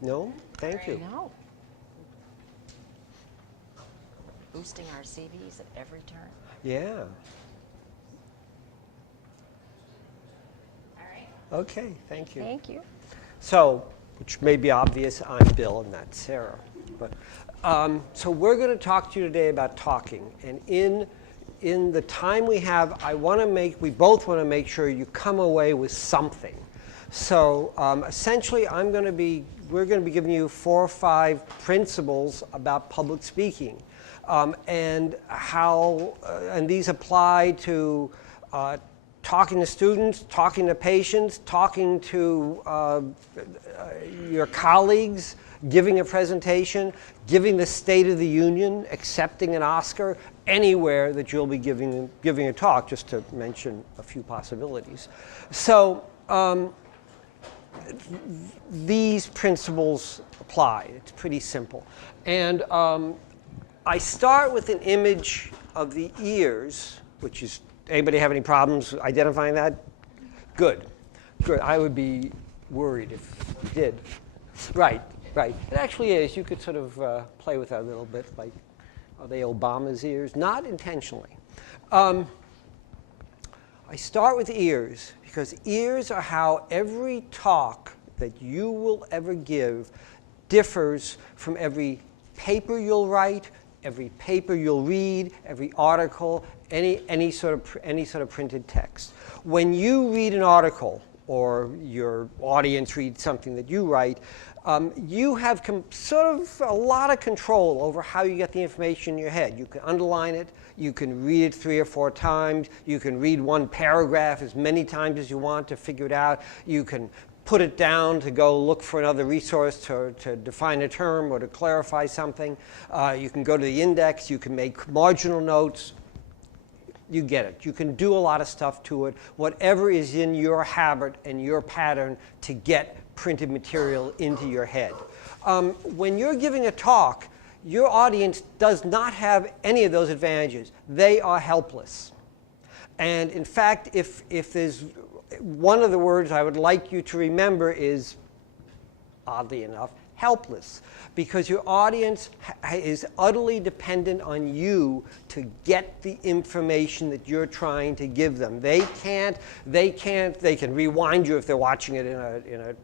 No? Thank you. No. Boosting our CVs at every turn. Yeah. All right. Okay, thank you. Thank you. So, which may be obvious, I'm Bill and that's Sarah. But, so we're going to talk to you today about talking. And in the time we have, we both want to make sure you come away with something. So essentially, we're going to be giving you 4 or 5 principles about public speaking, and how, and these apply to talking to students, talking to patients, talking to your colleagues, giving a presentation, giving the State of the Union, accepting an Oscar, anywhere that you'll be giving a talk, just to mention a few possibilities. So these principles apply. It's pretty simple. And I start with an image of the ears, which is, anybody have any problems identifying that? Good. Good. I would be worried if you did. Right, right. It actually is. You could sort of play with that a little bit, like, are they Obama's ears? Not intentionally. I start with ears because ears are how every talk that you will ever give differs from every paper you'll write, every paper you'll read, every article, any sort of printed text. When you read an article or your audience reads something that you write, you have sort of a lot of control over how you get the information in your head. You can underline it, you can read it 3 or 4 times, you can read one paragraph as many times as you want to figure it out, you can put it down to go look for another resource to define a term or to clarify something. You can go to the index, you can make marginal notes. You get it. You can do a lot of stuff to it, whatever is in your habit and your pattern to get printed material into your head. When you're giving a talk, your audience does not have any of those advantages. They are helpless. And in fact, if there's one of the words I would like you to remember is, oddly enough, helpless, because your audience is utterly dependent on you to get the information that you're trying to give them. They can rewind you if they're watching it in a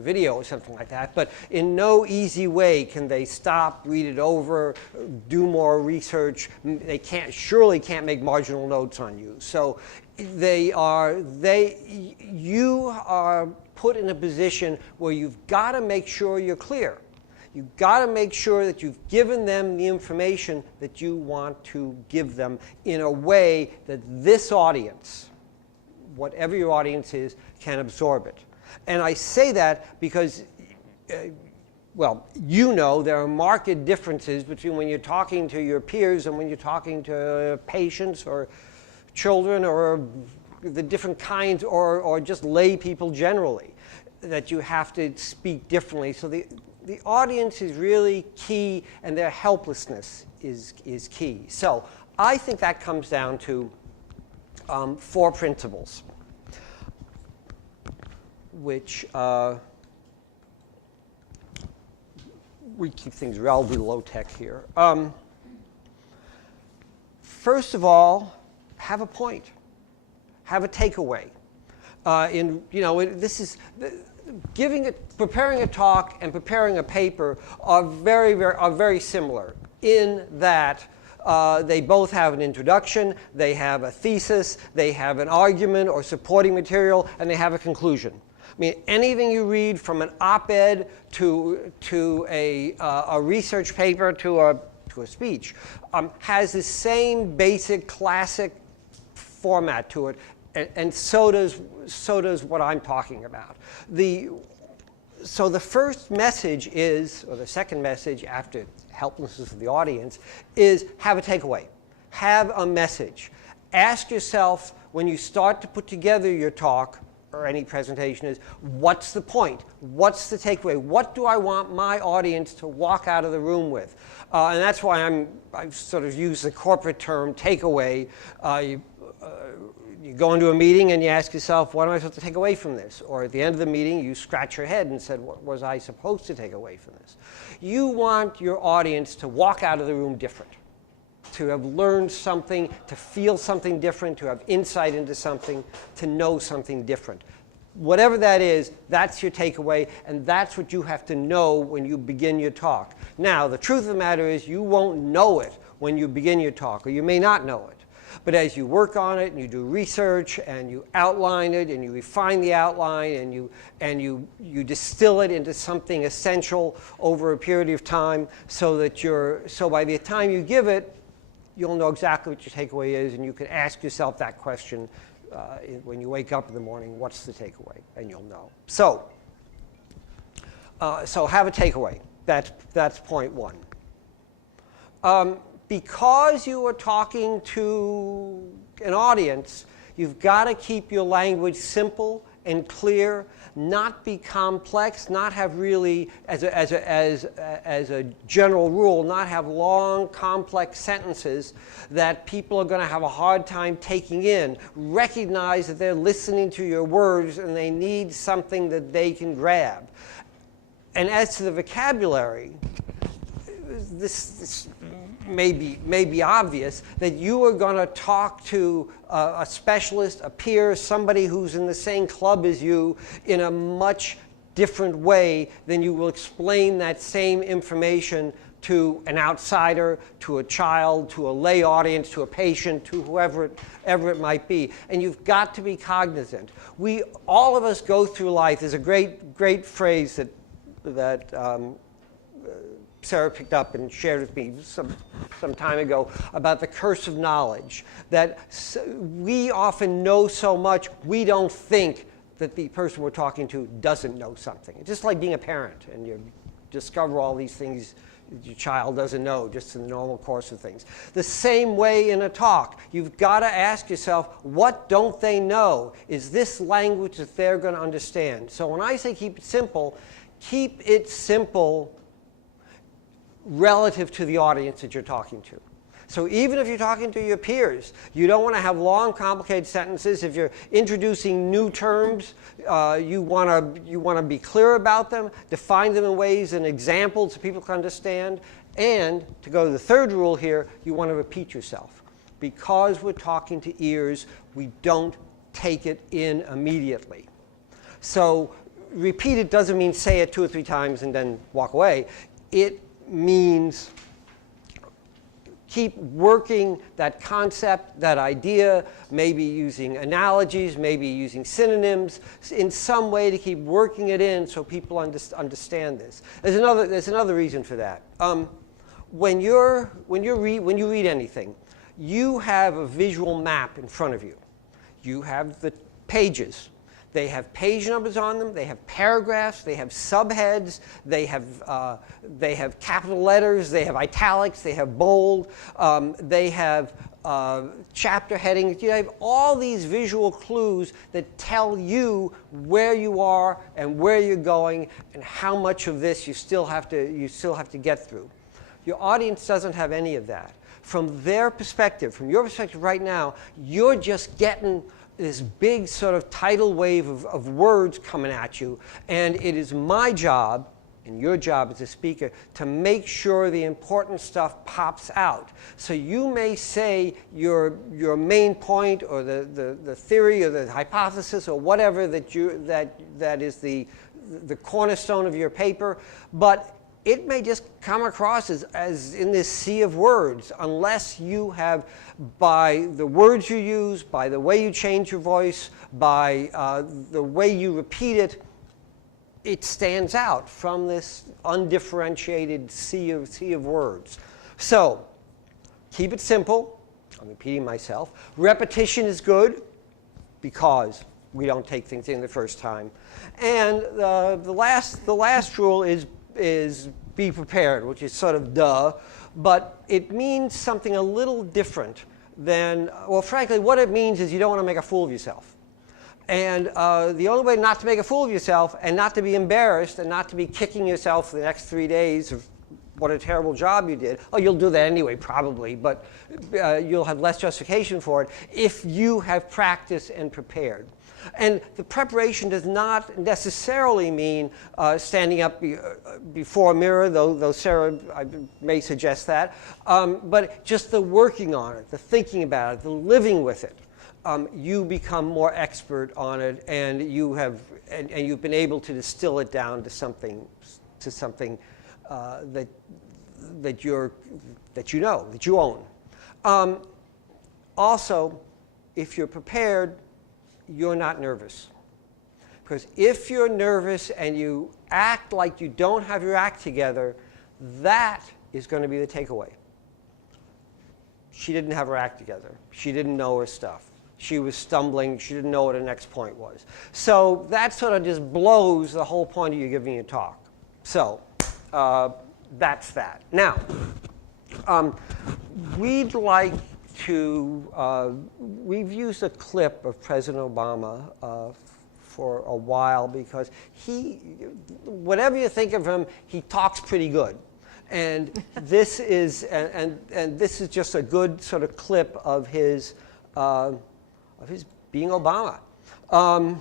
video or something like that, but in no easy way can they stop, read it over, do more research. They surely can't make marginal notes on you. So you are put in a position where you've got to make sure you're clear. You've got to make sure that you've given them the information that you want to give them in a way that this audience, whatever your audience is, can absorb it. And I say that because, well, you know there are marked differences between when you're talking to your peers and when you're talking to patients or children or the different kinds or just lay people generally, that you have to speak differently. So the audience is really key, and their helplessness is key. So I think that comes down to 4 principles, which we keep things relatively low-tech here. First of all, have a point. Have a takeaway. Preparing a talk and preparing a paper are very similar in that they both have an introduction, they have a thesis, they have an argument or supporting material, and they have a conclusion. I mean, anything you read from an op-ed to a research paper to a speech has the same basic classic format to it, and so does what I'm talking about. So the first message is, or the second message after helplessness of the audience, is have a takeaway. Have a message. Ask yourself when you start to put together your talk or any presentation is, what's the point? What's the takeaway? What do I want my audience to walk out of the room with? And that's why I've sort of used the corporate term takeaway. you go into a meeting and you ask yourself, what am I supposed to take away from this? Or at the end of the meeting, you scratch your head and said, what was I supposed to take away from this? You want your audience to walk out of the room different, to have learned something, to feel something different, to have insight into something, to know something different. Whatever that is, that's your takeaway, and that's what you have to know when you begin your talk. Now, the truth of the matter is you won't know it when you begin your talk, or you may not know it. But as you work on it and you do research and you outline it and you refine the outline and you distill it into something essential over a period of time so by the time you give it, you'll know exactly what your takeaway is, and you can ask yourself that question when you wake up in the morning, what's the takeaway? And you'll know. So have a takeaway. That's point one. Because you are talking to an audience, you've got to keep your language simple and clear, not be complex, not have really, as a general rule, not have long, complex sentences that people are going to have a hard time taking in. Recognize that they're listening to your words and they need something that they can grab. And as to the vocabulary, this may be obvious that you are going to talk to a specialist, a peer, somebody who's in the same club as you in a much different way than you will explain that same information to an outsider, to a child, to a lay audience, to a patient, to whoever it might be. And you've got to be cognizant. All of us go through life. There's a great phrase that Sarah picked up and shared with me some time ago about the curse of knowledge, that we often know so much we don't think that the person we're talking to doesn't know something. It's just like being a parent and you discover all these things your child doesn't know just in the normal course of things. The same way in a talk, you've got to ask yourself, what don't they know? Is this language that they're going to understand? So when I say keep it simple relative to the audience that you're talking to. So even if you're talking to your peers, you don't want to have long, complicated sentences. If you're introducing new terms, you want to be clear about them, define them in ways and examples so people can understand. And to go to the third rule here, you want to repeat yourself. Because we're talking to ears, we don't take it in immediately. So repeat it doesn't mean say it 2 or 3 times and then walk away. It means keep working that concept, that idea, maybe using analogies, maybe using synonyms, in some way to keep working it in so people understand this. There's another reason for that. When you read anything, you have a visual map in front of you. You have the pages. They have page numbers on them, they have paragraphs, they have subheads, they have capital letters, they have italics, they have bold, they have chapter headings. You have all these visual clues that tell you where you are and where you're going and how much of this you still have to get through. Your audience doesn't have any of that. From their perspective, from your perspective right now, you're just getting this big sort of tidal wave of words coming at you, and it is my job and your job as a speaker to make sure the important stuff pops out. So you may say your main point or the theory or the hypothesis or whatever that is the cornerstone of your paper, but it may just come across as in this sea of words unless you have, by the words you use, by the way you change your voice, by the way you repeat it, it stands out from this undifferentiated sea of words. So keep it simple. I'm repeating myself. Repetition is good because we don't take things in the first time. And the last rule is be prepared, which is sort of duh, but it means something a little different than, well, frankly, what it means is you don't want to make a fool of yourself. And the only way not to make a fool of yourself and not to be embarrassed and not to be kicking yourself for the next 3 days of what a terrible job you did. Oh, you'll do that anyway, probably, but you'll have less justification for it if you have practiced and prepared. And the preparation does not necessarily mean standing up before a mirror, though Sarah may suggest that, but just the working on it, the thinking about it, the living with it. You become more expert on it, and you've been able to distill it down to something that you know, that you own. Also, if you're prepared, you're not nervous. Because if you're nervous and you act like you don't have your act together, that is going to be the takeaway. She didn't have her act together. She didn't know her stuff. She was stumbling. She didn't know what her next point was. So that sort of just blows the whole point of you giving a talk. So that's that. Now, we'd like to, we've used a clip of President Obama for a while because whatever you think of him, he talks pretty good. And this is, and this is just a good sort of clip of his being Obama. And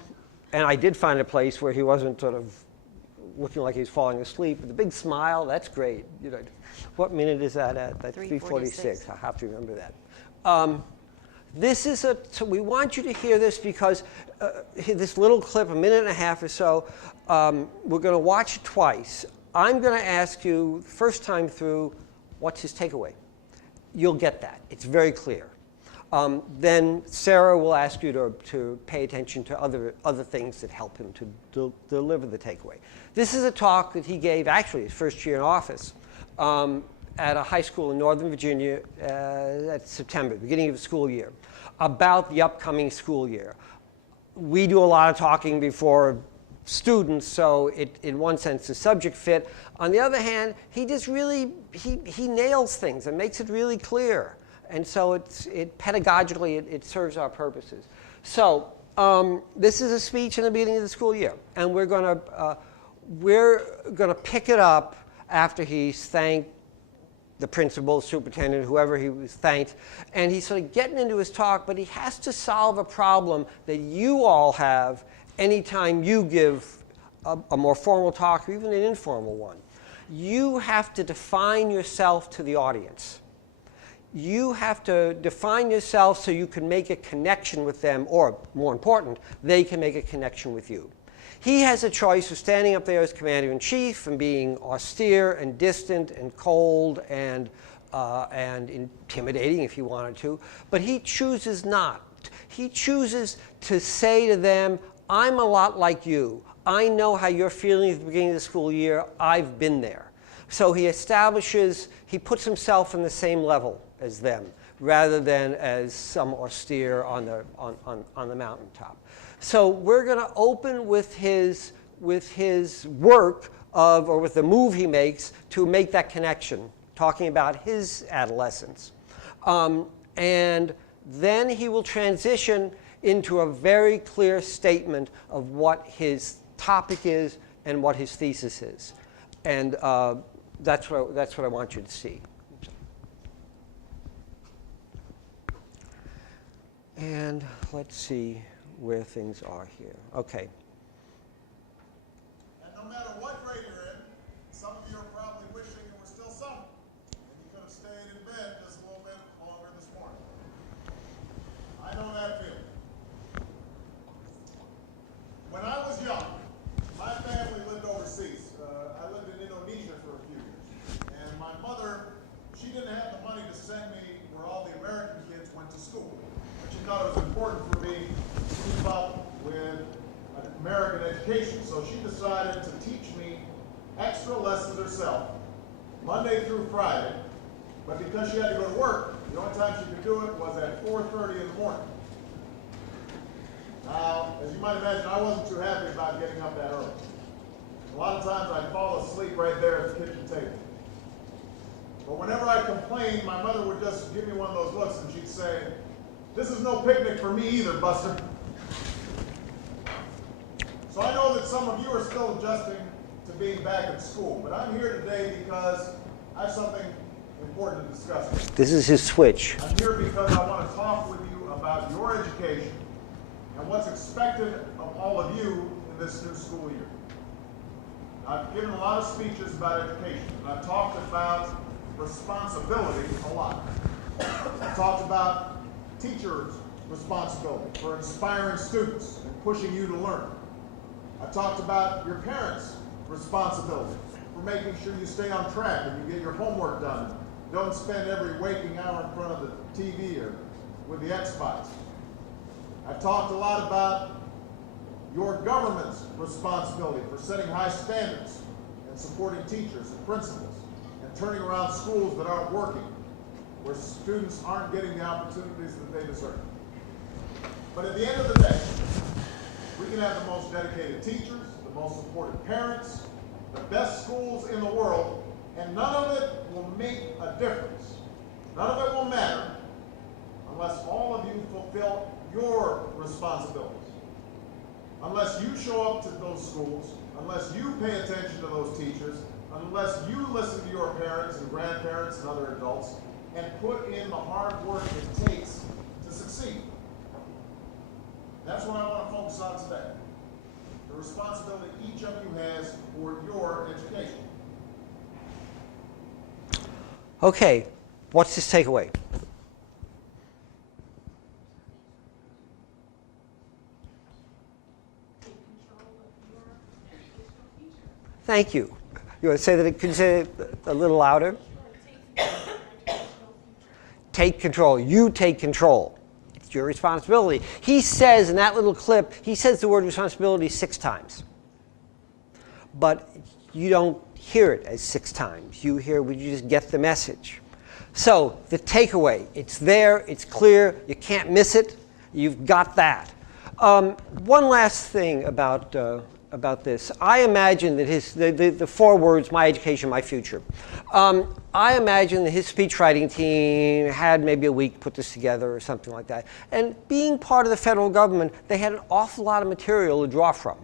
I did find a place where he wasn't sort of looking like he was falling asleep with a big smile. That's great. You know, what minute is that at? That's 3:46. I have to remember that. This is so we want you to hear this because this little clip, a minute and a half or so, we're going to watch it twice. I'm going to ask you, first time through, what's his takeaway? You'll get that. It's very clear. Then Sarah will ask you to pay attention to other things that help him to deliver the takeaway. This is a talk that he gave, actually, his first year in office, at a high school in Northern Virginia at September, beginning of the school year, about the upcoming school year. We do a lot of talking before students, so in one sense, the subject fit. On the other hand, he just really, he nails things and makes it really clear. And so pedagogically, it serves our purposes. So this is a speech in the beginning of the school year, and we're going to pick it up after he's thanked the principal, superintendent, whoever he was thanked, and he's sort of getting into his talk, but he has to solve a problem that you all have anytime you give a more formal talk or even an informal one. You have to define yourself to the audience. You have to define yourself so you can make a connection with them, or more important, they can make a connection with you. He has a choice of standing up there as commander-in-chief and being austere and distant and cold and intimidating if he wanted to, but he chooses not. He chooses to say to them, I'm a lot like you. I know how you're feeling at the beginning of the school year. I've been there. So he puts himself on the same level as them, rather than as some austere on the mountaintop. So we're going to open with his work or with the move he makes to make that connection, talking about his adolescence. And then he will transition into a very clear statement of what his topic is and what his thesis is. And that's what I want you to see. And let's see where things are here. Okay. And no matter what grade you're in, some of you are probably wishing it was still summer, and you could have stayed in bed just a little bit longer this morning. I know that feeling. When I was young, my family lived overseas. I lived in Indonesia for a few years. And my mother, she didn't have the money to send me where all the American kids went to school. But she thought it was important for me to keep up with American education. So she decided to teach me extra lessons herself, Monday through Friday. But because she had to go to work, the only time she could do it was at 4:30 in the morning. Now, as you might imagine, I wasn't too happy about getting up that early. A lot of times I'd fall asleep right there at the kitchen table. But whenever I complained, my mother would just give me one of those looks and she'd say, "This is no picnic for me either, Buster." So I know that some of you are still adjusting to being back at school, but I'm here today because I have something important to discuss with you. This is his switch. I'm here because I want to talk with you about your education and what's expected of all of you in this new school year. I've given a lot of speeches about education, and I've talked about responsibility a lot. I've talked about teachers' responsibility for inspiring students and pushing you to learn. I've talked about your parents' responsibility for making sure you stay on track and you get your homework done. Don't spend every waking hour in front of the TV or with the Xbox. I've talked a lot about your government's responsibility for setting high standards and supporting teachers and principals and turning around schools that aren't working, where students aren't getting the opportunities that they deserve. But at the end of the day, we can have the most dedicated teachers, the most supportive parents, the best schools in the world, and none of it will make a difference. None of it will matter unless all of you fulfill your responsibilities. Unless you show up to those schools, unless you pay attention to those teachers, unless you listen to your parents and grandparents and other adults, and put in the hard work it takes to succeed. That's what I want to focus on today. The responsibility each of you has for your education. Okay, what's his takeaway? Thank you. You want to say that? Could you say it a little louder? Take control. You take control. It's your responsibility. He says in that little clip, he says the word responsibility 6 times. But you don't hear it as 6 times. You just get the message. So the takeaway, it's there, it's clear, you can't miss it, you've got that. One last thing about this. I imagine that the 4 words, my education, my future. I imagine that his speechwriting team had maybe a week to put this together or something like that. And being part of the federal government, they had an awful lot of material to draw from.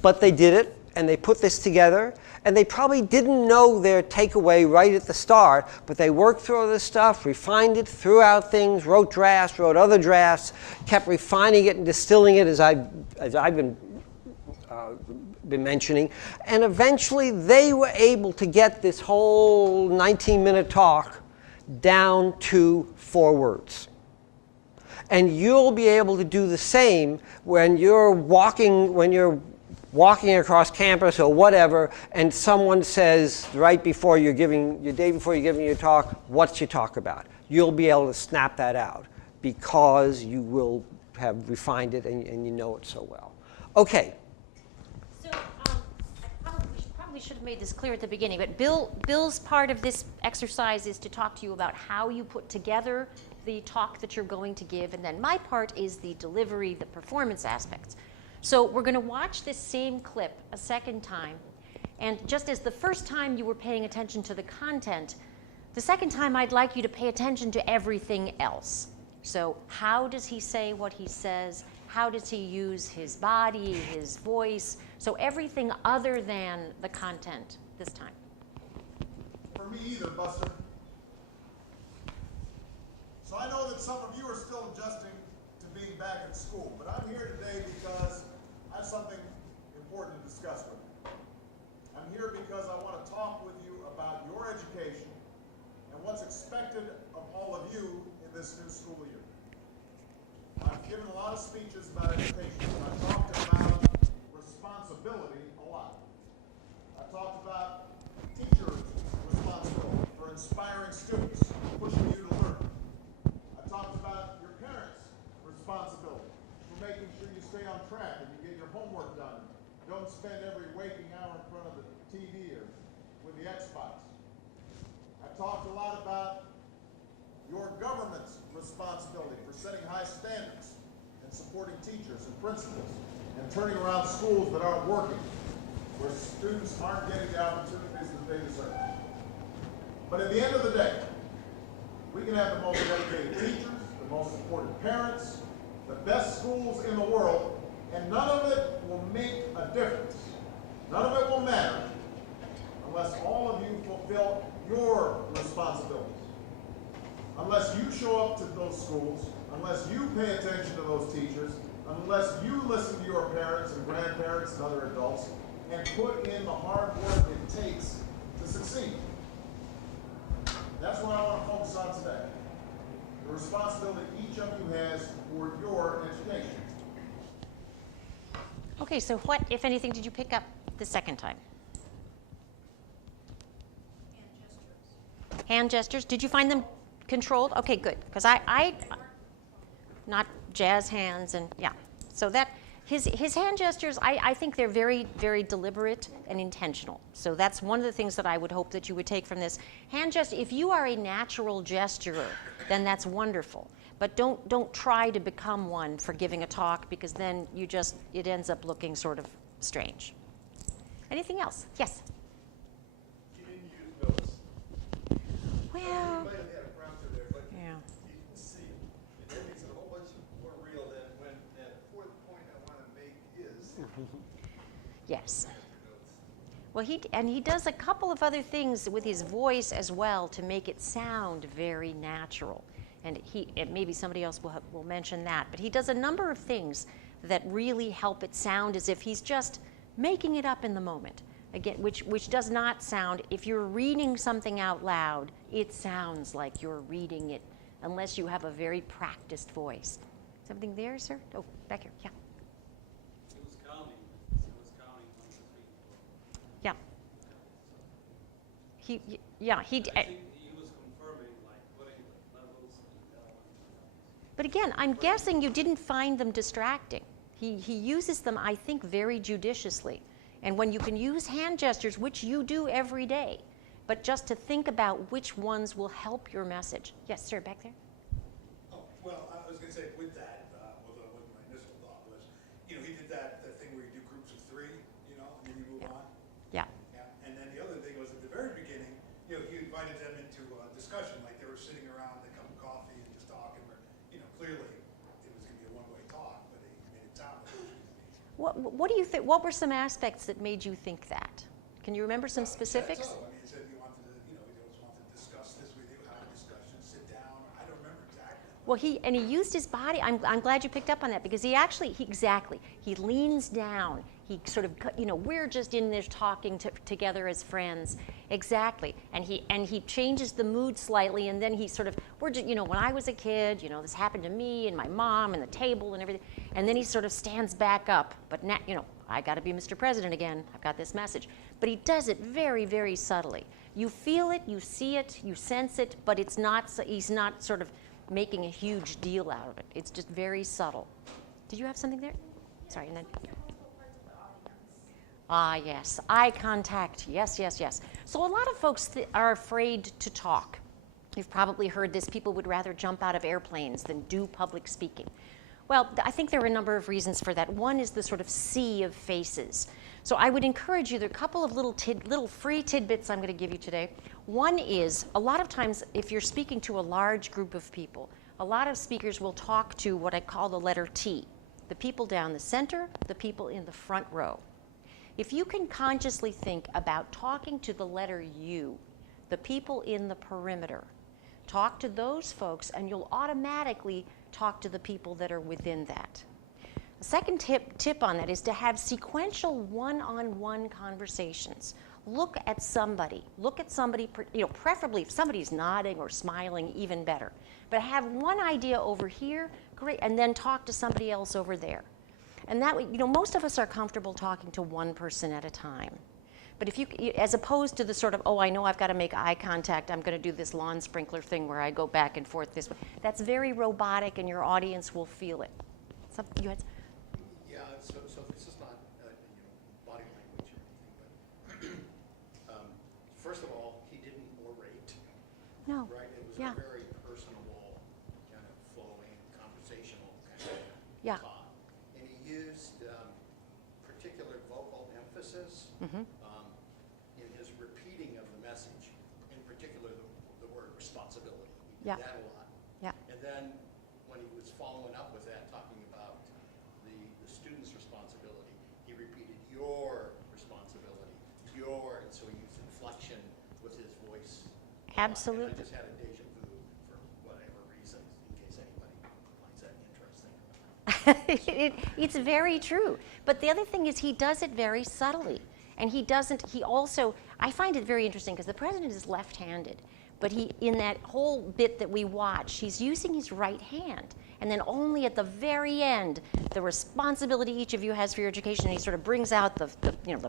But they did it, and they put this together, and they probably didn't know their takeaway right at the start, but they worked through all this stuff, refined it, threw out things, wrote drafts, wrote other drafts, kept refining it and distilling it as I've been mentioning, and eventually they were able to get this whole 19-minute talk down to 4 words. And you'll be able to do the same when you're walking across campus or whatever, and someone says right before you're giving your day before you're giving your talk, what's your talk about? You'll be able to snap that out because you will have refined it and you know it so well. Okay. So I probably should have made this clear at the beginning, but Bill's part of this exercise is to talk to you about how you put together the talk that you're going to give, and then my part is the delivery, the performance aspects. So we're going to watch this same clip a second time, and just as the first time you were paying attention to the content, the second time I'd like you to pay attention to everything else. So how does he say what he says? How does he use his body, his voice? So everything other than the content this time. For me either, Buster. So I know that some of you are still adjusting to being back in school, but I'm here today because I have something important to discuss with you. I'm here because I want to talk with you about your education and what's expected of all of you in this new school year. I've given a lot of speeches about education, and I've talked about responsibility a lot. I've talked about teachers' responsibility for inspiring students, pushing you to learn. I've talked about your parents' responsibility for making sure you stay on track and you get your homework done. Don't spend every waking hour in front of the TV or with the Xbox. I've talked a lot about your government's responsibility for setting high standards and supporting teachers and principals and turning around schools that aren't working, where students aren't getting the opportunities that they deserve. But at the end of the day, we can have the most dedicated teachers, the most supportive parents, the best schools in the world, and none of it will make a difference. None of it will matter unless all of you fulfill your responsibilities. Unless you show up to those schools, unless you pay attention to those teachers, unless you listen to your parents and grandparents and other adults, and put in the hard work it takes to succeed. That's what I want to focus on today. The responsibility each of you has for your education. Okay, so what, if anything, did you pick up the second time? Hand gestures. Did you find them controlled? Okay, good. Because I not jazz hands and yeah. So that his hand gestures, I think they're very, very deliberate and intentional. So that's one of the things that I would hope that you would take from this. Hand gesture, if you are a natural gesturer, then that's wonderful. But don't try to become one for giving a talk, because then it ends up looking sort of strange. Anything else? Yes? You didn't use notes. Well, You might have had a prompter there, but yeah. you can see it. And that makes it a whole bunch more real than when that fourth point I want to make is. Yes. Well, he does a couple of other things with his voice as well to make it sound very natural. And maybe somebody else will mention that. But he does a number of things that really help it sound as if he's just making it up in the moment. Again, which does not sound, if you're reading something out loud, it sounds like you're reading it, unless you have a very practiced voice. Something there, sir? Oh, back here, yeah. He was counting. He was counting 1, 2, 3, 4. Yeah. He I think he was confirming, like putting the levels and But again, I'm guessing you didn't find them distracting. He uses them, I think, very judiciously. And when you can use hand gestures, which you do every day, but just to think about which ones will help your message. Yes, sir, back there? Oh, well, I was going to say with that, what my initial thought was, he did that thing where you do groups of 3, and then you move on. Yeah. Yeah. And then the other thing was at the very beginning, he invited them into a discussion, like they were sitting around a cup of coffee and just talking, where, clearly it was going to be a one-way talk, but he made it sound like it was going to be. What do you think? What were some aspects that made you think that? Can you remember some specifics? That's all. He said he wanted to, he always wanted to discuss this with you, have a discussion, sit down. I don't remember exactly. Well, he used his body. I'm glad you picked up on that, because he leans down. He sort of, we're just in there talking together as friends. Exactly. And he changes the mood slightly, and then he sort of, we're just, when I was a kid, this happened to me and my mom and the table and everything. And then he sort of stands back up. But now, I got to be Mr. President again. I've got this message. But he does it very, very subtly. You feel it, you see it, you sense it, but he's not sort of making a huge deal out of it. It's just very subtle. Did you have something there? Sorry, and then. Ah, yes, eye contact. Yes, yes, yes. So a lot of folks are afraid to talk. You've probably heard this. People would rather jump out of airplanes than do public speaking. Well, I think there are a number of reasons for that. One is the sort of sea of faces. So I would encourage you, there are a couple of little free tidbits I'm going to give you today. One is, a lot of times, if you're speaking to a large group of people, a lot of speakers will talk to what I call the letter T, the people down the center, the people in the front row. If you can consciously think about talking to the letter U, the people in the perimeter, talk to those folks, and you'll automatically talk to the people that are within that. The second tip on that is to have sequential one-on-one conversations. Look at somebody, preferably if somebody's nodding or smiling, even better. But have one idea over here, great, and then talk to somebody else over there. And that way, most of us are comfortable talking to one person at a time. But if you, as opposed to the sort of, I know I've got to make eye contact, I'm going to do this lawn sprinkler thing where I go back and forth this way. That's very robotic, and your audience will feel it. You had. Yeah, so this is not body language or anything, but first of all, he didn't orate. No. Right? It was Yeah. a very personable, kind of flowing, conversational kind of Yeah. talk. And he used particular vocal emphasis Mm-hmm. in his repeating of the message, in particular the word responsibility. He Yeah. did that a lot. Yeah. And then when he was following up with that, talking about the student's responsibility, he repeated your responsibility, and so he used inflection with his voice Absolutely. And I just had a deja vu for whatever reason, in case anybody finds that interesting. It's very true. But the other thing is he does it very subtly. And he also, I find it very interesting because the president is left-handed. But in that whole bit that we watch, he's using his right hand. And then only at the very end, the responsibility each of you has for your education, he sort of brings out the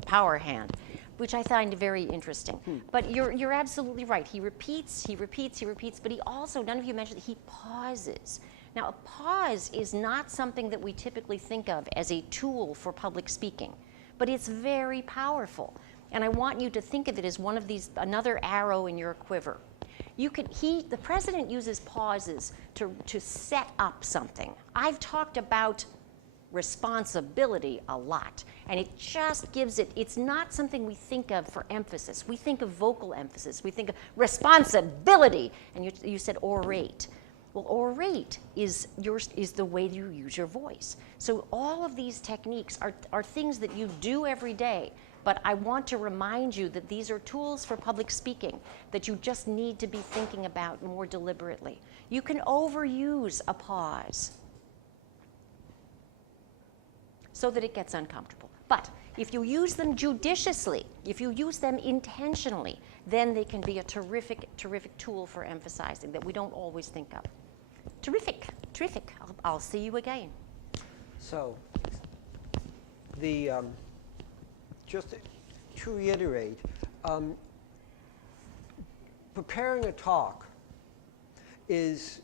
power hand, which I find very interesting. But you're absolutely right. He repeats, but he also, none of you mentioned, he pauses. Now, a pause is not something that we typically think of as a tool for public speaking, but it's very powerful. And I want you to think of it as one of these, another arrow in your quiver. The president uses pauses to set up something. I've talked about responsibility a lot, and it just gives it's not something we think of for emphasis. We think of vocal emphasis. We think of responsibility, and you said orate. Well, orate is the way you use your voice. So all of these techniques are things that you do every day, but I want to remind you that these are tools for public speaking that you just need to be thinking about more deliberately. You can overuse a pause so that it gets uncomfortable. But if you use them judiciously, if you use them intentionally, then they can be a terrific, terrific tool for emphasizing that we don't always think of. Terrific, terrific. I'll see you again. So, just to reiterate, preparing a talk is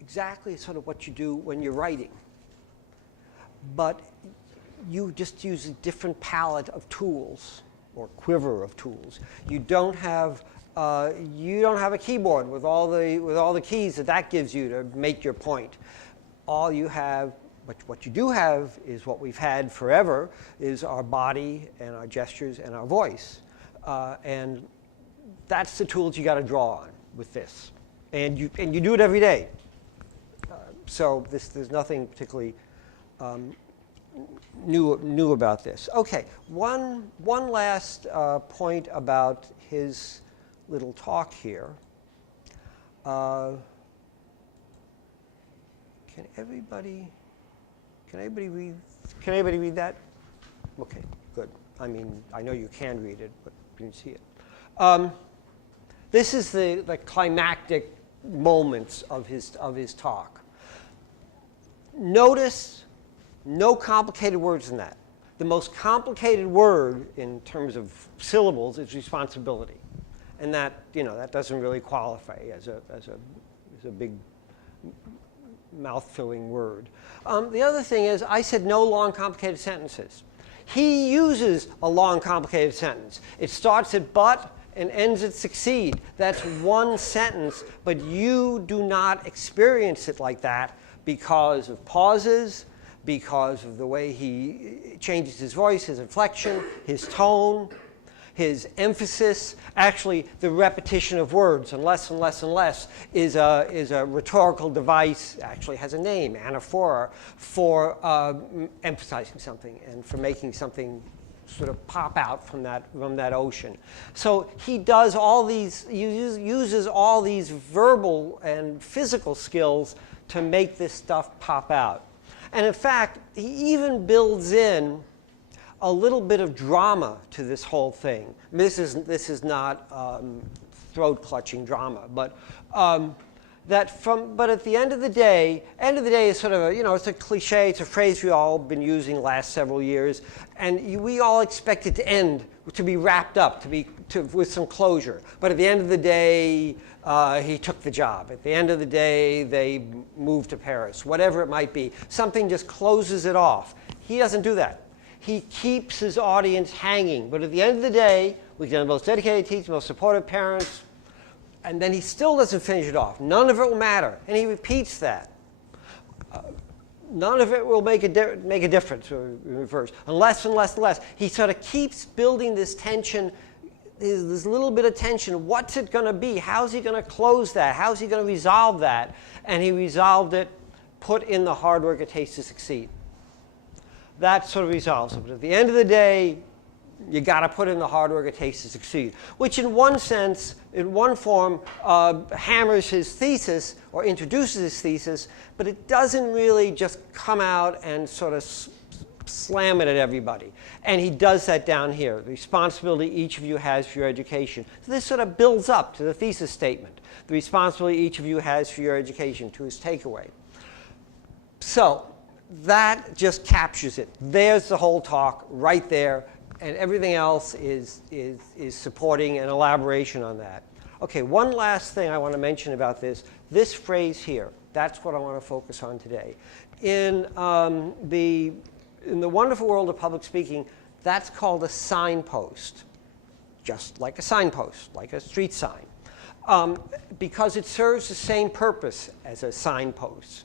exactly sort of what you do when you're writing, but you just use a different palette of tools or quiver of tools. You don't have a keyboard with all the keys that gives you to make your point. All you have, what you do have, is what we've had forever, is our body and our gestures and our voice, and that's the tools you got to draw on with this, and you do it every day. So there's nothing particularly new about this. Okay, one last point about his little talk here. Can anybody read that? Okay, good. I mean, I know you can read it, but you can see it. This is the climactic moments of his talk. Notice no complicated words in that. The most complicated word in terms of syllables is responsibility, and that doesn't really qualify as a big mouth-filling word. The other thing is, I said no long, complicated sentences. He uses a long, complicated sentence. It starts at but and ends at succeed. That's one sentence, but you do not experience it like that because of pauses, because of the way he changes his voice, his inflection, his tone, his emphasis. Actually, the repetition of words, and less and less and less, is a rhetorical device, actually has a name, anaphora, for emphasizing something and for making something sort of pop out from that ocean. So he does all these, uses all these verbal and physical skills to make this stuff pop out. And in fact, he even builds in a little bit of drama to this whole thing. This is not throat-clutching drama, but but at the end of the day is sort of it's a cliche, it's a phrase we've all been using the last several years, and we all expect it to end, to be wrapped up, with some closure. But at the end of the day, he took the job. At the end of the day, they moved to Paris. Whatever it might be, something just closes it off. He doesn't do that. He keeps his audience hanging. But at the end of the day, we can have the most dedicated teachers, most supportive parents, and then he still doesn't finish it off. None of it will matter. And he repeats that. None of it will make a difference, or in reverse. And less and less and less. He sort of keeps building this tension, this little bit of tension. What's it going to be? How's he going to close that? How's he going to resolve that? And he resolved it, put in the hard work it takes to succeed. That sort of resolves it. But at the end of the day, You got to put in the hard work it takes to succeed, which in one sense, in one form, hammers his thesis or introduces his thesis, but it doesn't really just come out and sort of slam it at everybody. And he does that down here, the responsibility each of you has for your education. So this sort of builds up to the thesis statement, the responsibility each of you has for your education, to his takeaway. So that just captures it. There's the whole talk right there, and everything else is supporting an elaboration on that. Okay, one last thing I want to mention about this phrase here, that's what I want to focus on today. In the wonderful world of public speaking, that's called a signpost, just like a signpost, like a street sign, because it serves the same purpose as a signpost.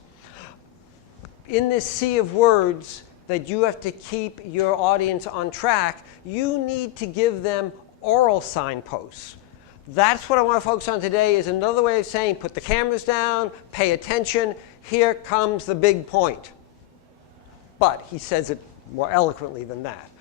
In this sea of words that you have to keep your audience on track, you need to give them oral signposts. That's what I want to focus on today, is another way of saying put the cameras down, pay attention, here comes the big point. But he says it more eloquently than that.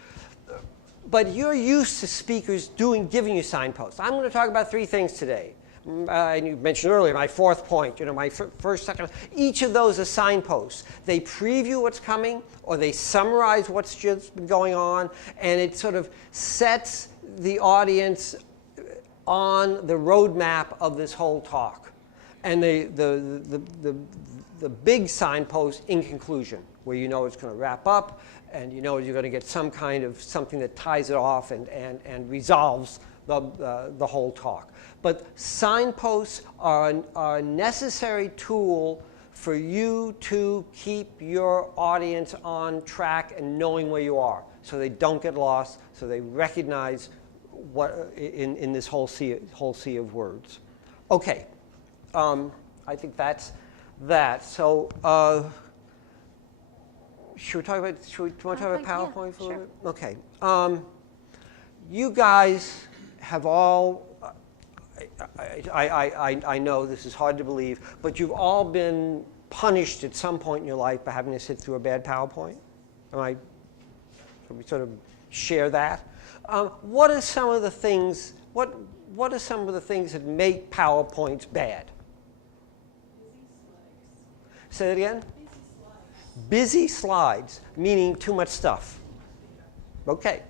But you're used to speakers giving you signposts. I'm going to talk about 3 things today. And you mentioned earlier my 4th point, my first, second. Each of those are signposts. They preview what's coming, or they summarize what's just been going on, and it sort of sets the audience on the roadmap of this whole talk. And the big signpost in conclusion, where you know it's going to wrap up, and you know you're going to get some kind of something that ties it off and resolves the whole talk. But signposts are a necessary tool for you to keep your audience on track and knowing where you are, so they don't get lost, so they recognize what in this whole sea of words. Okay, I think that's that. So should we talk about? Do you want to talk about PowerPoint for a little bit? Okay. You guys have all. I know this is hard to believe, but you've all been punished at some point in your life by having to sit through a bad PowerPoint. Can we sort of share that? What are some of the things? What are some of the things that make PowerPoints bad? Say that again. Busy slides, meaning too much stuff. Okay.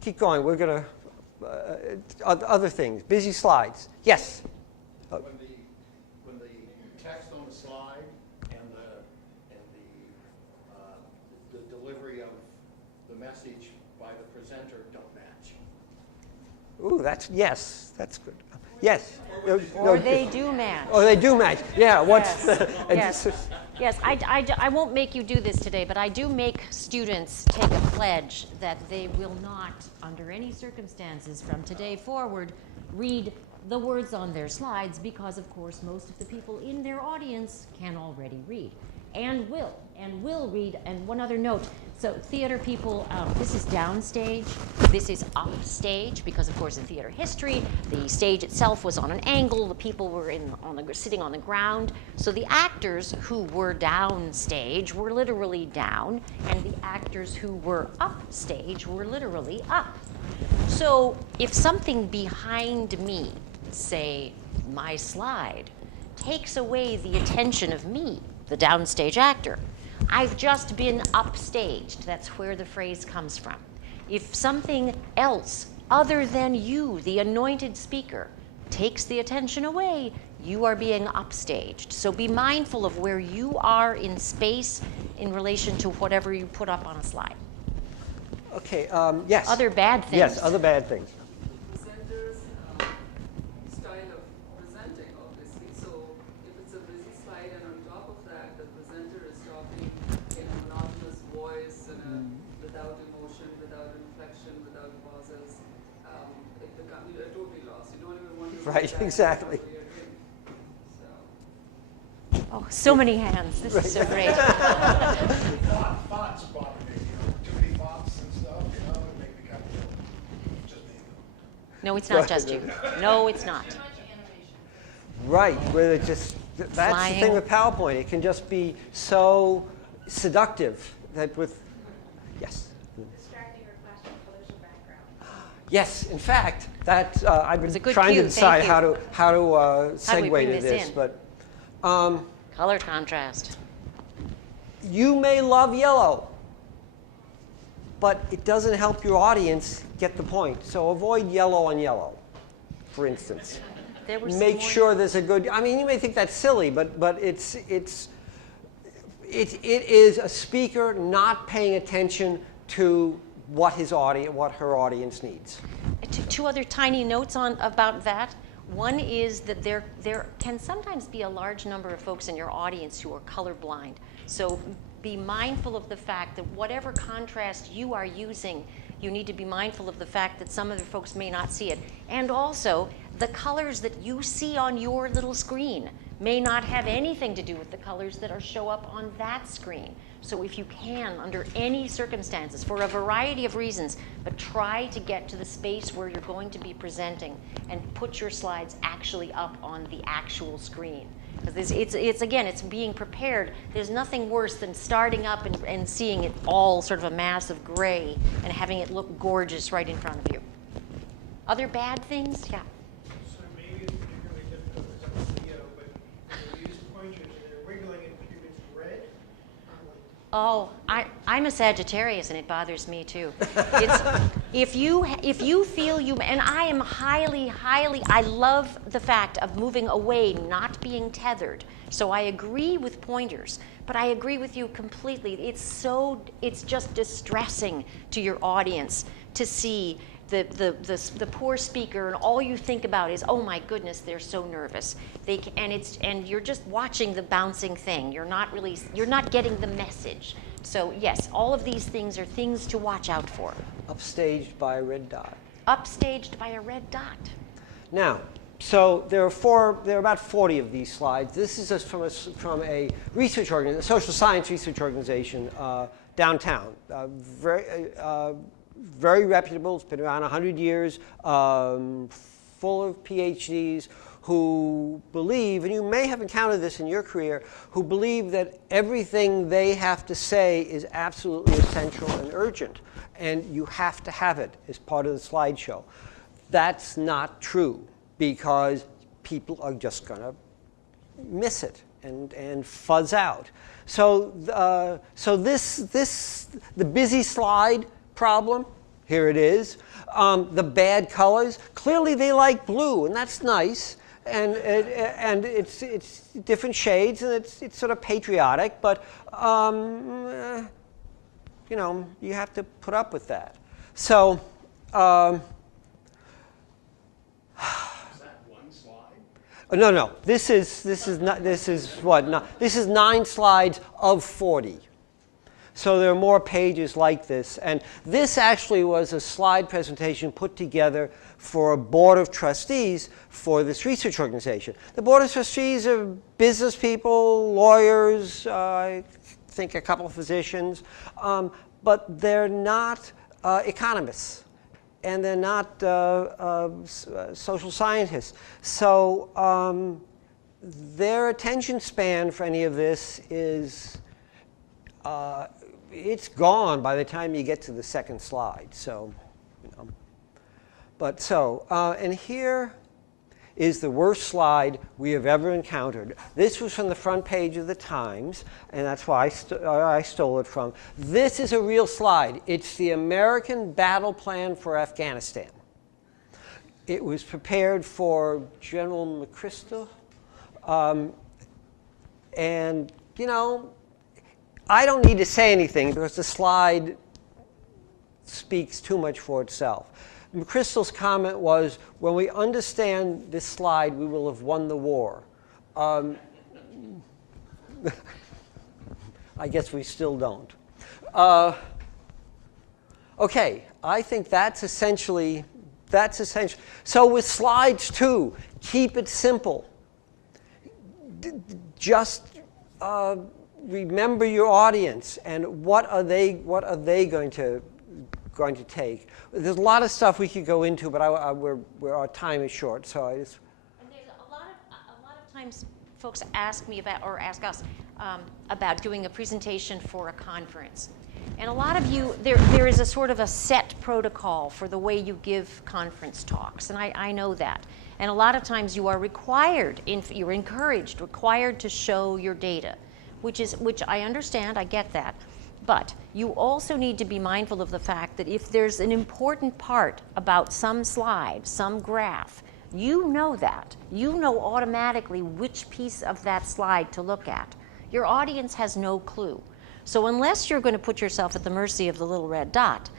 Keep going. We're going to other things. Busy slides. Yes. When the text on the slide and the delivery of the message by the presenter don't match. Ooh, that's good. Yes. Or they do match. Oh, they do match. Yeah. What's Yes. Yes, I won't make you do this today, but I do make students take a pledge that they will not, under any circumstances from today forward, read the words on their slides, because, of course, most of the people in their audience can already read and will read. And one other note, so theater people, this is downstage, this is upstage, because, of course, in theater history, the stage itself was on an angle, the people were sitting on the ground, so the actors who were downstage were literally down, and the actors who were upstage were literally up. So if something behind me, say my slide, takes away the attention of me, the downstage actor, I've just been upstaged. That's where the phrase comes from. If something else other than you, the anointed speaker, takes the attention away, you are being upstaged. So be mindful of where you are in space in relation to whatever you put up on a slide. okay. Yes. Other bad things. Yes. Other bad things. Presenter's style of presenting, obviously. So if it's a busy slide and on top of that, the presenter is talking in a monotonous voice and without emotion, without inflection, without pauses, you're totally lost. You don't even want to Right, exactly. Oh, so many hands. This is so great. Fonts bother me, too many fonts and stuff, it make me kind of, just me. No, it's not just you. No, it's not. Right. Where it just that's Flying. the thing with PowerPoint. It can just be so seductive that with yes. Distracting or Yes, in fact, that I've was a been good trying cue, to decide thank you. how to segue bring to this this, in? but Color contrast. you may love yellow, but it doesn't help your audience get the point. So avoid yellow on yellow, for instance. There were some Make more- sure there's a good. I mean, you may think that's silly, but it is a speaker not paying attention to what her audience needs. Two other tiny notes about that. One is that there can sometimes be a large number of folks in your audience who are colorblind. So be mindful of the fact that whatever contrast you are using, you need to be mindful of the fact that some other folks may not see it. And also, the colors that you see on your little screen may not have anything to do with the colors that show up on that screen. So if you can, under any circumstances, for a variety of reasons, but try to get to the space where you're going to be presenting and put your slides actually up on the actual screen. Because it's being prepared. There's nothing worse than starting up and seeing it all sort of a mass of gray and having it look gorgeous right in front of you. Other bad things? Yeah. So maybe it's particularly difficult because I'm a video, but when you use pointers and they're wiggling and it's red. Oh, I'm a Sagittarius and it bothers me too. If you feel and I am highly, I love the fact of moving away, not being tethered. So I agree with pointers, but I agree with you completely. It's just distressing to your audience to see the poor speaker and all you think about is, oh my goodness, they're so nervous. And you're just watching the bouncing thing. You're not getting the message. So yes, all of these things are things to watch out for. Upstaged by a red dot. Upstaged by a red dot. Now, so there are about 40 of these slides. This is just from a research organization, a social science research organization downtown. Very reputable. It's been around 100 years. Full of PhDs who believe, and you may have encountered this in your career, who believe that everything they have to say is absolutely essential and urgent, and you have to have it as part of the slideshow. That's not true, because people are just going to miss it and fuzz out. So the busy slide problem, here it is. The bad colors, clearly they like blue, and that's nice. And it's different shades, and it's sort of patriotic, but you know, you have to put up with that. So. Is that one slide? No. This is 9 slides of 40. So there are more pages like this. And this actually was a slide presentation put together for a board of trustees for this research organization. The board of trustees are business people, lawyers, I think a couple of physicians, but they're not economists, and they're not social scientists. So their attention span for any of this is it's gone by the time you get to the second slide. So, you know. But so, and here is the worst slide we have ever encountered. This was from the front page of the Times, and that's why I stole it from. This is a real slide. It's the American battle plan for Afghanistan. It was prepared for General McChrystal, and, you know, I don't need to say anything because the slide speaks too much for itself. McChrystal's comment was, when we understand this slide, we will have won the war. I guess we still don't. Okay, I think that's essential. So with slides too, keep it simple. Just remember your audience and what are they going to take. There's a lot of stuff we could go into, but our time is short, so I just. And there's a lot of times folks ask me about, or ask us about doing a presentation for a conference. And a lot of you, there is a sort of a set protocol for the way you give conference talks, and I know that. And a lot of times you are required, you're encouraged, required to show your data, which I understand, I get that. But you also need to be mindful of the fact that if there's an important part about some slide, some graph, you know that. You know automatically which piece of that slide to look at. Your audience has no clue. So unless you're going to put yourself at the mercy of the little red dot,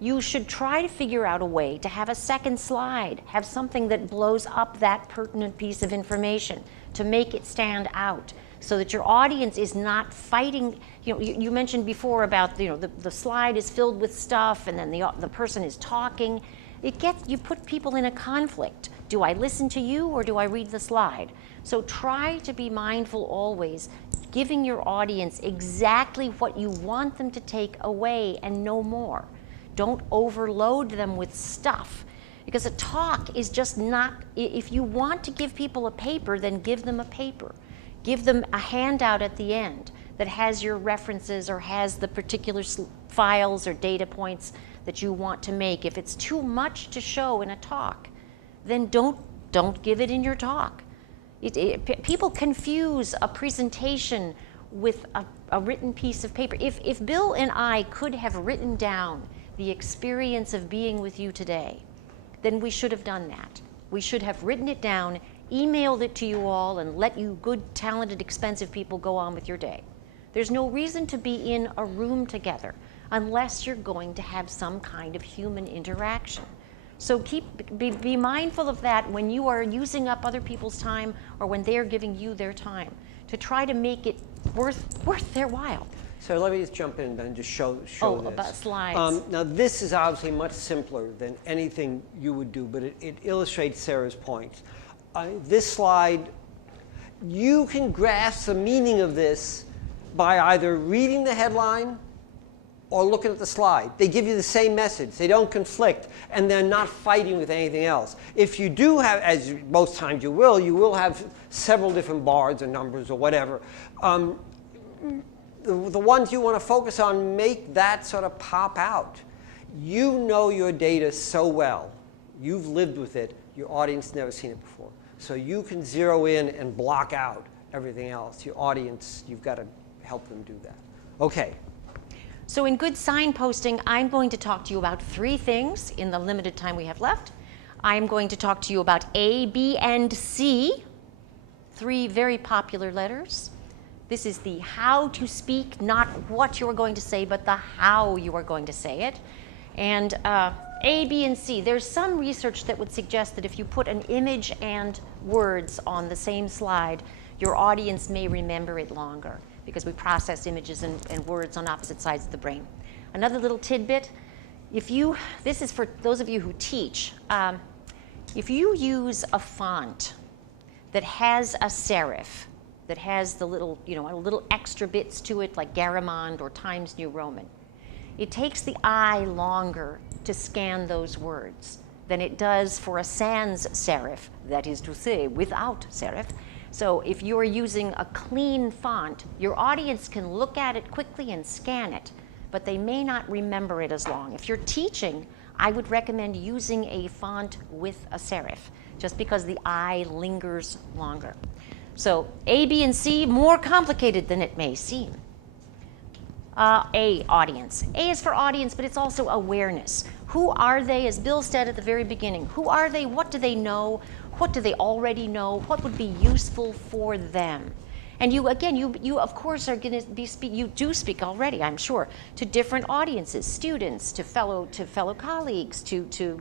you should try to figure out a way to have a second slide, have something that blows up that pertinent piece of information to make it stand out so that your audience is not fighting. You know, you mentioned before about, you know, the slide is filled with stuff and then the person is talking. You put people in a conflict. Do I listen to you or do I read the slide? So try to be mindful always, giving your audience exactly what you want them to take away and no more. Don't overload them with stuff, because a talk is just not, if you want to give people a paper, then give them a paper. Give them a handout at the end that has your references or has the particular files or data points that you want to make. If it's too much to show in a talk, then don't give it in your talk. People confuse a presentation with a written piece of paper. If Bill and I could have written down the experience of being with you today, then we should have done that. We should have written it down, emailed it to you all, and let you good, talented, expensive people go on with your day. There's no reason to be in a room together unless you're going to have some kind of human interaction. So be mindful of that when you are using up other people's time or when they're giving you their time, to try to make it worth their while. So let me just jump in and just show this. About slides. Now this is obviously much simpler than anything you would do, but it illustrates Sarah's point. This slide, you can grasp the meaning of this by either reading the headline or looking at the slide. They give you the same message. They don't conflict, and they're not fighting with anything else. If you do have, as most times you will have several different bars or numbers or whatever. The ones you want to focus on make that sort of pop out. You know your data so well. You've lived with it. Your audience has never seen it before. So you can zero in and block out everything else. Your audience, you've got to help them do that. Okay. So in good signposting, I'm going to talk to you about 3 things in the limited time we have left. I'm going to talk to you about A, B, and C, 3 very popular letters. This is the how to speak, not what you are going to say, but the how you are going to say it. And A, B, and C, there's some research that would suggest that if you put an image and words on the same slide, your audience may remember it longer, because we process images and words on opposite sides of the brain. Another little tidbit, this is for those of you who teach, if you use a font that has a serif, that has the little, little extra bits to it, like Garamond or Times New Roman, it takes the eye longer to scan those words than it does for a sans serif, that is to say, without serif. So if you're using a clean font, your audience can look at it quickly and scan it, but they may not remember it as long. If you're teaching, I would recommend using a font with a serif, just because the eye lingers longer. So A, B, and C, more complicated than it may seem. A, audience. A is for audience, but it's also awareness. Who are they, as Bill said at the very beginning? Who are they? What do they know? What do they already know? What would be useful for them? And you of course are going to you do speak already, I'm sure, to different audiences, students, to fellow colleagues, to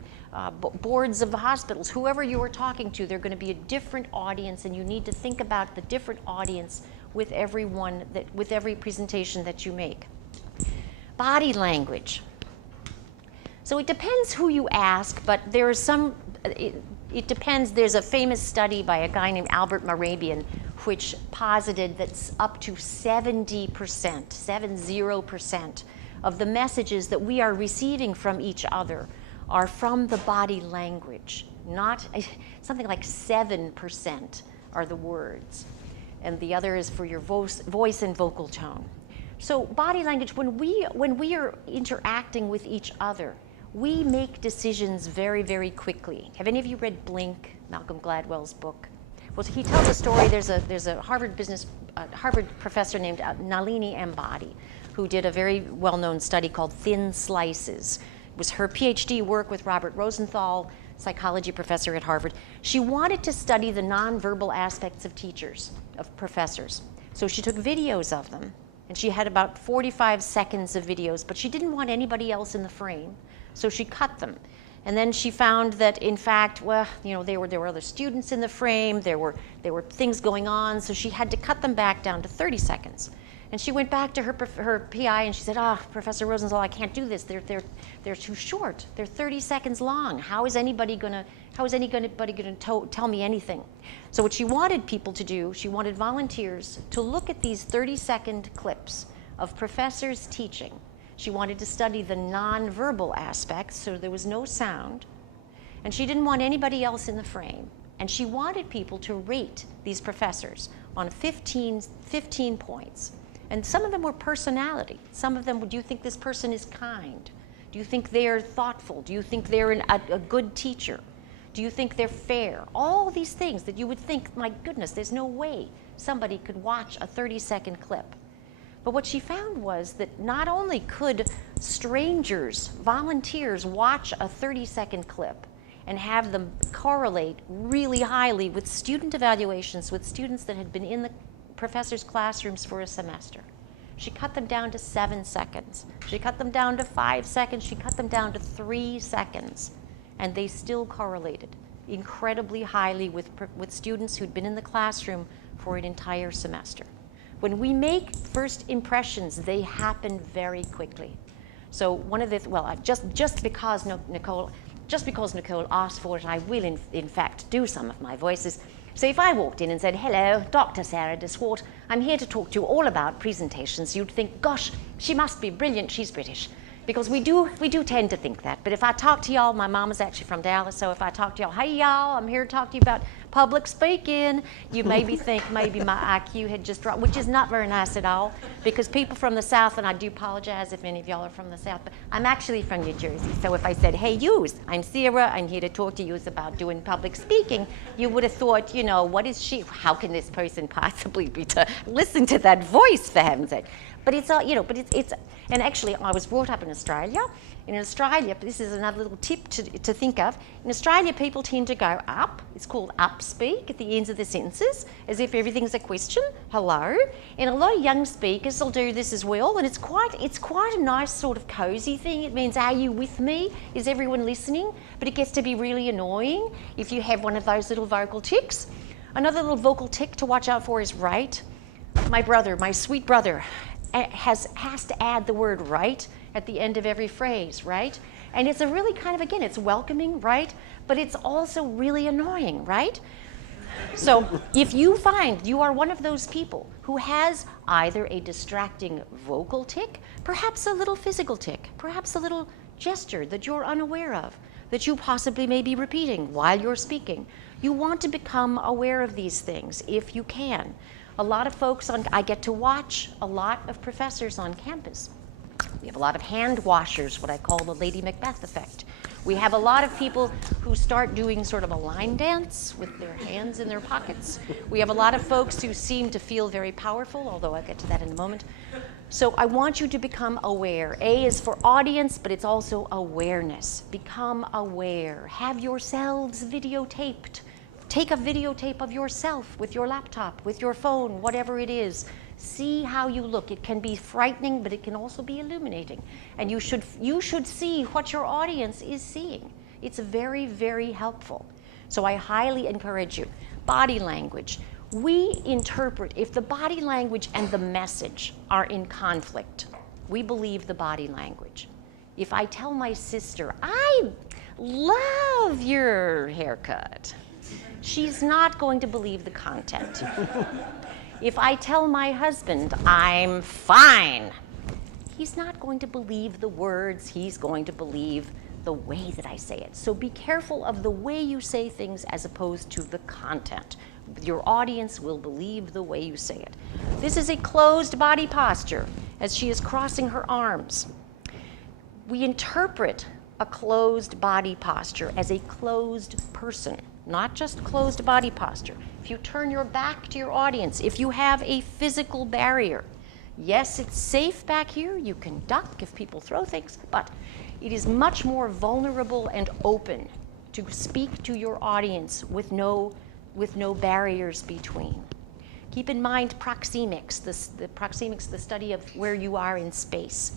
boards of the hospitals, whoever you are talking to, they're going to be a different audience, and you need to think about the different audience with with every presentation that you make. Body language. So it depends who you ask, but there is some. It depends. There's a famous study by a guy named Albert Mehrabian, which posited that up to 70% of the messages that we are receiving from each other are from the body language. Not something like 7% are the words, and the other is for your voice and vocal tone. So body language, when we are interacting with each other, we make decisions very, very quickly. Have any of you read Blink, Malcolm Gladwell's book? Well, he tells a story. There's a Harvard professor named Nalini Ambady, who did a very well-known study called Thin Slices. It was her PhD work with Robert Rosenthal, psychology professor at Harvard. She wanted to study the nonverbal aspects of teachers, of professors. So she took videos of them, and she had about 45 seconds of videos, but she didn't want anybody else in the frame, so she cut them. And then she found that, in fact, well, you know, there were other students in the frame, there were things going on, so she had to cut them back down to 30 seconds. And she went back to her PI and she said, Professor Rosenthal, I can't do this. They're too short. They're 30 seconds long. How is anybody gonna tell me anything? So what she wanted people to do, she wanted volunteers to look at these 30-second clips of professors teaching. She wanted to study the nonverbal aspects, so there was no sound. And she didn't want anybody else in the frame. And she wanted people to rate these professors on 15 points. And some of them were personality. Some of them, do you think this person is kind? Do you think they're thoughtful? Do you think they're a good teacher? Do you think they're fair? All these things that you would think, my goodness, there's no way somebody could watch a 30-second clip. But what she found was that not only could strangers, volunteers, watch a 30-second clip and have them correlate really highly with student evaluations with students that had been in the professors' classrooms for a semester. She cut them down to 7 seconds. She cut them down to 5 seconds. She cut them down to 3 seconds. And they still correlated incredibly highly with students who'd been in the classroom for an entire semester. When we make first impressions, they happen very quickly. So one of the, well, just because Nicole asked for it, I will in fact do some of my voices. So if I walked in and said, hello, Dr. Sarah de Swart, I'm here to talk to you all about presentations, you'd think, gosh, she must be brilliant, she's British. Because we do tend to think that. But if I talk to y'all, my mom is actually from Dallas, so if I talk to y'all, hey y'all, I'm here to talk to you about public speaking, you maybe think maybe my IQ had just dropped, which is not very nice at all, because people from the South, and I do apologize if any of y'all are from the South, but I'm actually from New Jersey, so if I said, hey yous, I'm Sarah, I'm here to talk to you about doing public speaking, you would have thought, you know, what is she, how can this person possibly be to listen to that voice, for heaven's sake? But it's, you know, but it's, and actually I was brought up in Australia. In Australia, this is another little tip to think of. In Australia, people tend to go up. It's called upspeak at the ends of the sentences, as if everything's a question, hello. And a lot of young speakers will do this as well, and it's quite a nice sort of cozy thing. It means, are you with me? Is everyone listening? But it gets to be really annoying if you have one of those little vocal tics. Another little vocal tic to watch out for is right. My brother, my sweet brother, has to add the word right at the end of every phrase, right? And it's a really kind of, again, it's welcoming, right? But it's also really annoying, right? So if you find you are one of those people who has either a distracting vocal tic, perhaps a little physical tic, perhaps a little gesture that you're unaware of, that you possibly may be repeating while you're speaking, you want to become aware of these things if you can. A lot of folks I get to watch a lot of professors on campus. We have a lot of hand washers, what I call the Lady Macbeth effect. We have a lot of people who start doing sort of a line dance with their hands in their pockets. We have a lot of folks who seem to feel very powerful, although I'll get to that in a moment. So I want you to become aware. A is for audience, but it's also awareness. Become aware. Have yourselves videotaped. Take a videotape of yourself with your laptop, with your phone, whatever it is. See how you look. It can be frightening, but it can also be illuminating. And you should see what your audience is seeing. It's very, very helpful. So I highly encourage you. Body language. We interpret, if the body language and the message are in conflict, we believe the body language. If I tell my sister, I love your haircut, she's not going to believe the content. If I tell my husband, I'm fine, he's not going to believe the words, he's going to believe the way that I say it. So be careful of the way you say things as opposed to the content. Your audience will believe the way you say it. This is a closed body posture. as she is crossing her arms. We interpret a closed body posture as a closed person, not just closed body posture. If you turn your back to your audience, if you have a physical barrier, yes, it's safe back here, you can duck if people throw things, but it is much more vulnerable and open to speak to your audience with no barriers between. Keep in mind proxemics, the study of where you are in space.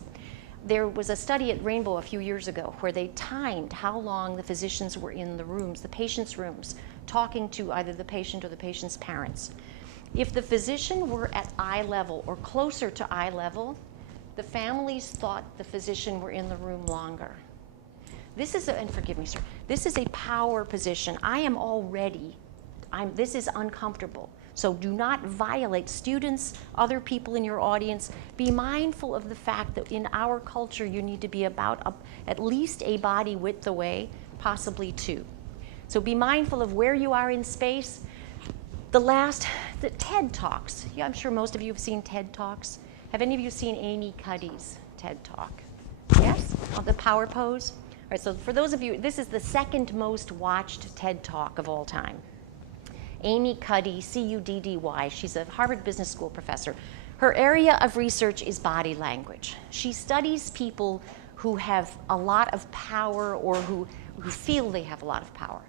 There was a study at Rainbow a few years ago where they timed how long the physicians were in the rooms, the patient's rooms, talking to either the patient or the patient's parents. If the physician were at eye level or closer to eye level, the families thought the physician were in the room longer. This is, and forgive me, sir, this is a power position. This is uncomfortable. So do not violate students, other people in your audience. Be mindful of the fact that in our culture, you need to be about at least a body width away, possibly two. So be mindful of where you are in space. The TED Talks. Yeah, I'm sure most of you have seen TED Talks. Have any of you seen Amy Cuddy's TED Talk? Yes? On the power pose? All right, so for those of you, this is the second most watched TED Talk of all time. Amy Cuddy, C-U-D-D-Y. She's a Harvard Business School professor. Her area of research is body language. She studies people who have a lot of power or who feel they have a lot of power.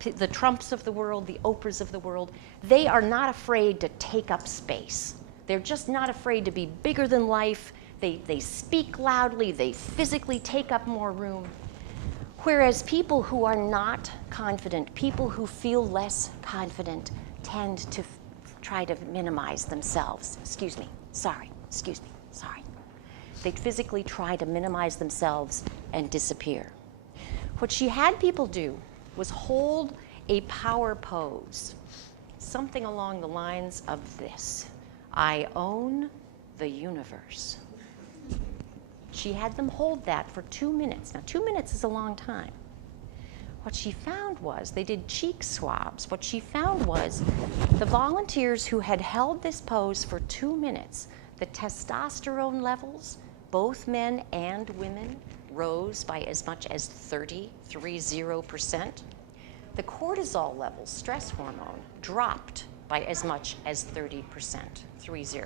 The Trumps of the world, the Oprahs of the world, they are not afraid to take up space. They're just not afraid to be bigger than life. They speak loudly, they physically take up more room. Whereas people who are not confident, people who feel less confident, tend to try to minimize themselves. Excuse me, sorry. They physically try to minimize themselves and disappear. What she had people do was hold a power pose, something along the lines of this: I own the universe. She had them hold that for 2 minutes. Now, 2 minutes is a long time. What she found was, they did cheek swabs. What she found was the volunteers who had held this pose for 2 minutes, the testosterone levels, both men and women, rose by as much as 30%. The cortisol levels, stress hormone, dropped by as much as 30%, 30.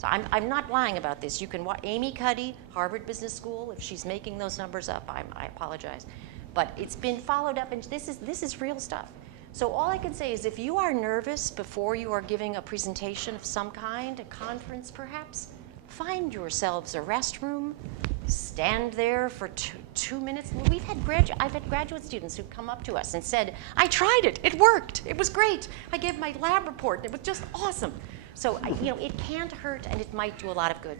So I'm not lying about this. You can watch Amy Cuddy, Harvard Business School. If she's making those numbers up, I apologize. But it's been followed up, and this is real stuff. So all I can say is if you are nervous before you are giving a presentation of some kind, a conference perhaps, find yourselves a restroom, stand there for two minutes. I've had graduate students who come up to us and said, I tried it, it worked, it was great. I gave my lab report, it was just awesome. So, it can't hurt and it might do a lot of good.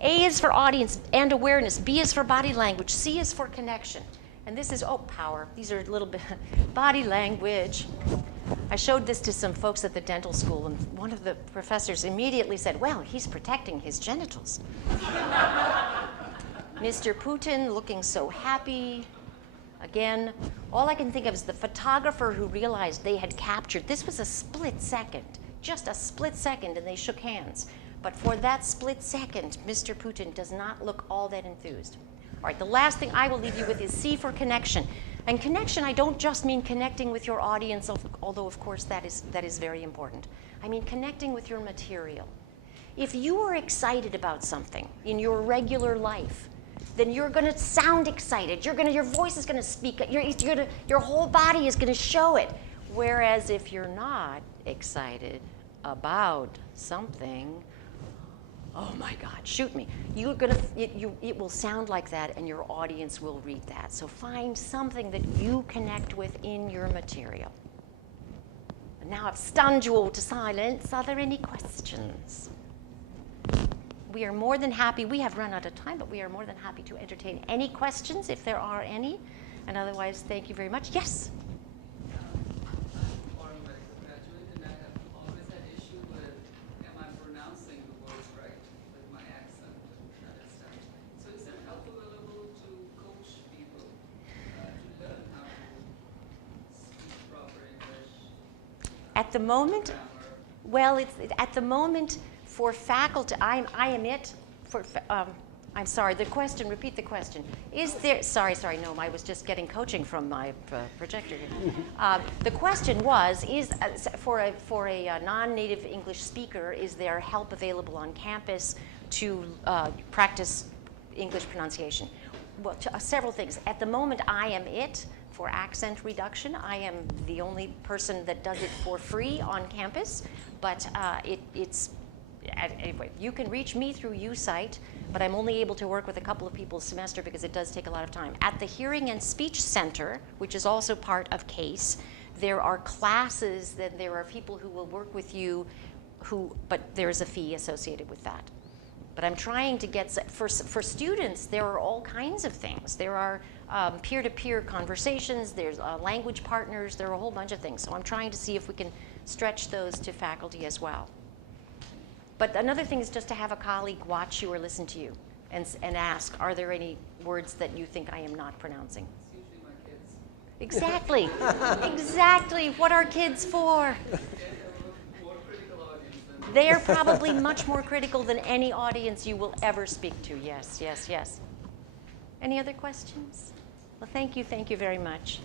A is for audience and awareness. B is for body language. C is for connection. And this is, power. These are a little bit, body language. I showed this to some folks at the dental school, and one of the professors immediately said, well, he's protecting his genitals. Mr. Putin looking so happy. Again, all I can think of is the photographer who realized they had captured, this was a split second. Just a split second, and they shook hands. But for that split second, Mr. Putin does not look all that enthused. All right, the last thing I will leave you with is C for connection. And connection, I don't just mean connecting with your audience, although of course that is very important. I mean connecting with your material. If you are excited about something in your regular life, then you're going to sound excited. Your voice is going to speak. Your whole body is going to show it. Whereas if you're not excited about something, oh my God, shoot me. It will sound like that and your audience will read that. So find something that you connect with in your material. And now I've stunned you all to silence. Are there any questions? We are more than happy. We have run out of time, but we are more than happy to entertain any questions if there are any. And otherwise, thank you very much. Yes? At the moment, for faculty, I am it. For I'm sorry. The question. Repeat the question. Is there? Sorry. No, I was just getting coaching from my projector here. The question was: is for a non-native English speaker, is there help available on campus to practice English pronunciation? Well, several things. At the moment, I am it. For accent reduction, I am the only person that does it for free on campus, but it's anyway, you can reach me through USite, but I'm only able to work with a couple of people a semester because it does take a lot of time. At the Hearing and Speech Center, which is also part of CASE, there are classes, that there are people who will work with you, but there's a fee associated with that. But I'm trying to get, for students, there are all kinds of things. There are peer-to-peer conversations, there's language partners, there are a whole bunch of things. So I'm trying to see if we can stretch those to faculty as well. But another thing is just to have a colleague watch you or listen to you and ask, are there any words that you think I am not pronouncing? It's usually my kids. Exactly. Exactly. What are kids for? More critical audience than They're probably much more critical than any audience you will ever speak to. Yes. Any other questions? Well, thank you very much.